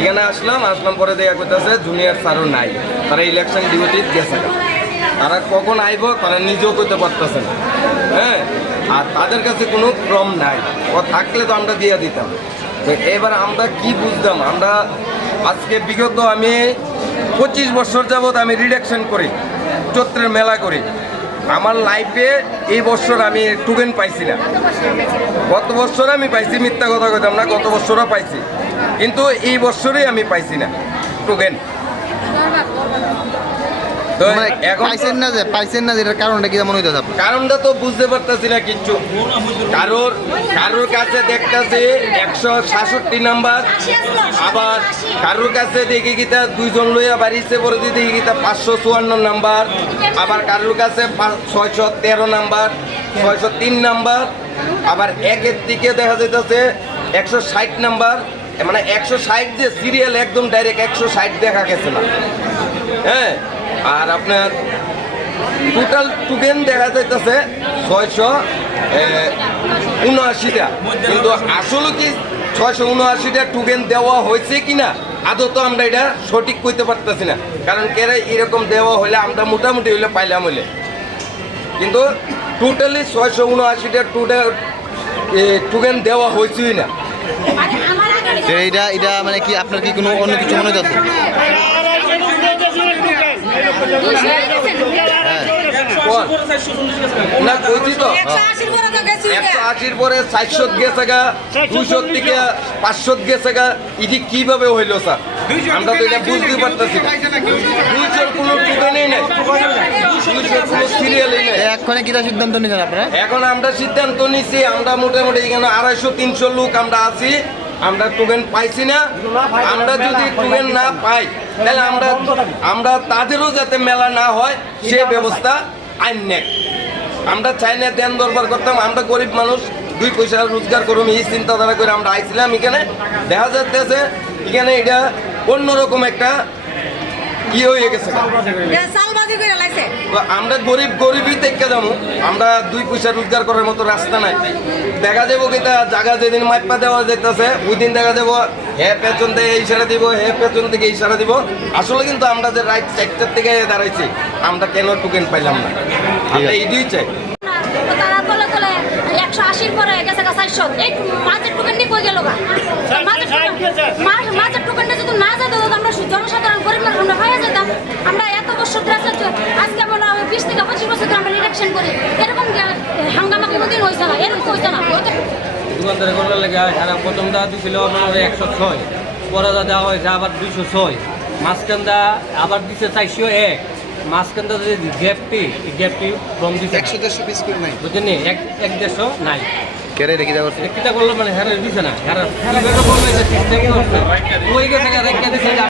এখানে আসলাম আসলাম পরে দেখা করতেছে জুনিয়র স্যারও নাই। তারা ইলেকশন ডিউটি গেছে। তারা কখন আইব, তারা নিজেও করতে পারতেছে না। হ্যাঁ? আর তাদের কাছে কোনো ক্রম নাই। ও থাকলে তো আমরা দিয়ে দিতাম। তো এবার আমরা কি বুঝতাম? আমরা আজকে বিগত আমি পঁচিশ বছর যাবৎ আমি রিডাকশন করি। চৈত্রের মেলা করি। আমার লাইফে এই বছর আমি টুকেন পাইছি না। গত বছর আমি পাইছি, মিথ্যা কথা কইতাম না, গত বছরও পাইছি। কিন্তু এই বছরই আমি পাইছি না টোকেন। পাইছেন না যে পাইছেন না কারণটা কি মনে হইতেছে কারণটা তো বুঝতে পারতেছি না কিচ্ছু। কারোর কারোর কাছে দেখতেছি একশো সাতষট্টি নাম্বার আবার কারোর কাছে দেখি গীতা দুইজন লইয়া পরে দিয়ে দেখি গীতা পাঁচশো চুয়ান্ন নাম্বার আবার কারোর কাছে ছয়শো তেরো নাম্বার ছয়শো তিন নাম্বার আবার একের দিকে দেখা যাইতেছে একশো ষাট নাম্বার মানে একশো ষাট যে সিরিয়াল একদম ডাইরেক্ট একশো ষাট দেখা গেছে না। হ্যাঁ? আর আপনার টোটাল টুকেন দেখা যাইতেছে ছয়শো উনআশিটা। কিন্তু আসলে কি ছয়শো উনআশিটা টুকেন দেওয়া হয়েছে কিনা আদৌ তো আমরা এটা সঠিক করতে পারতেছি না। কারণ কেরে এরকম দেওয়া হলে আমরা মোটামুটি হইলে পাইলাম হইলে। কিন্তু টোটালি ছয়শো উনআশিটা টোটাল টুকেন দেওয়া হয়েছেই না। মানে এইটা এটা মানে কি আপনার কি কোনো অন্য কিছু মনে হইতেছে দুইশো গেছেন। হ্যাঁ কোন? থেকে পাঁচশো এটি কীভাবে আমরা তো এটা বুঝতে পারতেছি নাই এক্ষণে কিটা সিদ্ধান্ত এখন আমরা সিদ্ধান্ত আমরা মোটামুটি এখানে আড়াইশো, তিনশো লোক আমরা আছি। আমরা টোকেন পাইছি না, আমরা যদি টোকেন না পাই, তাহলে আমরা আমরা তাদেরও যাতে মেলা না হয় সে ব্যবস্থা আইন নেক আমরা চাই না দেন দরবার করতাম, আমরা গরিব মানুষ, দুই পয়সা রোজগার করুম এই চিন্তাধারা করে আমরা আইছিলাম এখানে। দেখা যাচ্ছে এখানে এটা অন্যরকম একটা ইয়ে হয়ে গেছে। তো আমরা গরিব গরিবই থেকে যাব। আমরা দুই পয়সা রোজগার করার মতো রাস্তা নাই। দেখা যাব কিতা জায়গা যেদিন মাইপা দেওয়া যেতেছে ওই দিন দেখা যাব হে পেছন থেকে এই সারা দিব হে পেছন থেকে এই সারা দিব। আসলে কিন্তু আমরা যে রাইট সাইডটার থেকে দাঁড়াইছি আমরা কেন টোকেন পাইলাম না? আমরা এইটাই চাই। তো তারা বলে তোলে একশো আশির পরে গেছে চারশো। এই মাঝের টুকেন নিয়ে কই গেল গা? মাঝের টুকেন- মা- মাঝের টুকেনটা যদি না যেত আমরা জনসাধারণ গরিব মানুষ আমরা পাইয়া যেতাম। আমরা এত বছর আছি, আজকে বলো আমি বিশ থেকে পঁচিশ বছর আমরা ইলেকশন করি। এরকম হাঙ্গামা কোনোদিন হয়েছে না? এরকম হয়েছে না। দোকানদারে করার লাগে সারা প্রথম দা দিছিল আপনার একশো ছয়। পরে দা দেওয়া হয়েছে আবার দুইশো ছয়। মাঝখানদা আবার দিচ্ছে চারশো এক। মাঝখানদা যে গ্যাপটি এই গ্যাপটি কম দিচ্ছে একশো দেড়শো পিস করে নাই। বুঝছেন নি? এক এক দেড়শো নাই। কেরে রেখে যাওয়ার কিটা করল মানে হ্যাঁ দিছে না। হ্যাঁ না ওই গেছে? রেখে দিছে।